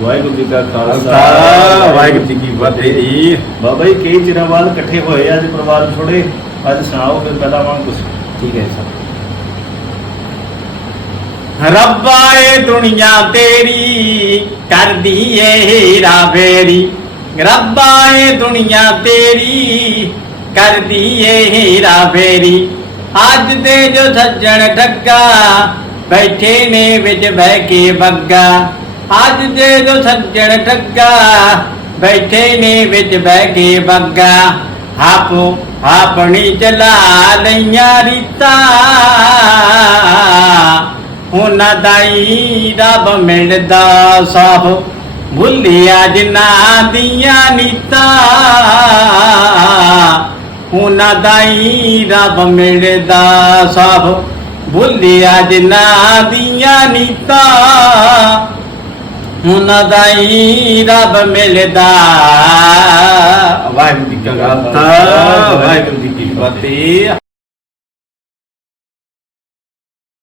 ਵਾਹਿਗੁਰੂ ਜੀ ਕਾ ਖਾਲਸਾ। ਵਾਹਿਗੁਰੂ ਜੀ ਕੀ ਫਤਿਹ ਬਾਬਾ ਜੀ ਕਈ ਚਿਰਾਂ ਬਾਅਦ ਇਕੱਠੇ ਹੋਏ ਆ ਅੱਜ ਪਰਿਵਾਰ ਥੋੜੇ ਅੱਜ ਸੁਣਾਓ ਫਿਰ ਪਹਿਲਾਂ ਵਾਂਗ ਕੁਝ ਠੀਕ ਹੈ ਸਰ। ਰੱਬਾ ਏ ਦੁਨੀਆ ਤੇਰੀ ਕਰਦੀ ਏ ਹੀਰਾ ਫੇਰੀ ਰੱਬਾ ਏ ਦੁਨੀਆ ਤੇਰੀ ਕਰਦੀ ਏ ਹੀਰਾ ਫੇਰੀ ਅੱਜ ਦੇ ਜੋ ਸੱਜਣ ਠੱਗਾ ਬੈਠੇ ਨੇ ਵਿੱਚ ਬਹਿ ਕੇ ਬੱਗਾ। ਅੱਜ ਦੇ ਜੋ ਸੱਜਣ ਠੱਗਾ, ਬੈਠੇ ਨੇ ਵਿੱਚ ਬਹਿ ਕੇ ਬੱਗਾ। ਆਪੋ ਆਪਣੀ ਚਲਾ ਲਈਆਂ ਰੀਤਾਂ। ਉਹਨਾਂ ਦਾਈ ਰੱਬ ਮਿਲਦਾ ਸਾਹ ਭੁੱਲਿਆ ਜਿਨ੍ਹਾਂ ਦੀਆਂ ਨੀਤਾਂ। ਉਹਨਾਂ ਦਾਈ ਰੱਬ ਮਿਲਦਾ ਸਾਹ ਭੁੱਲਿਆ ਜਿਨ੍ਹਾਂ ਦੀਆਂ ਨੀਤਾ। ਉਹਨਾਂ ਦਾਈ ਰੱਬ ਮਿਲਦਾ। ਵਾਹਿਗੁਰੂ ਜੀ ਕਾ ਖਾਲਸਾ ਵਾਹਿਗੁਰੂ ਜੀ ਕੀ ਫਤਿਹ।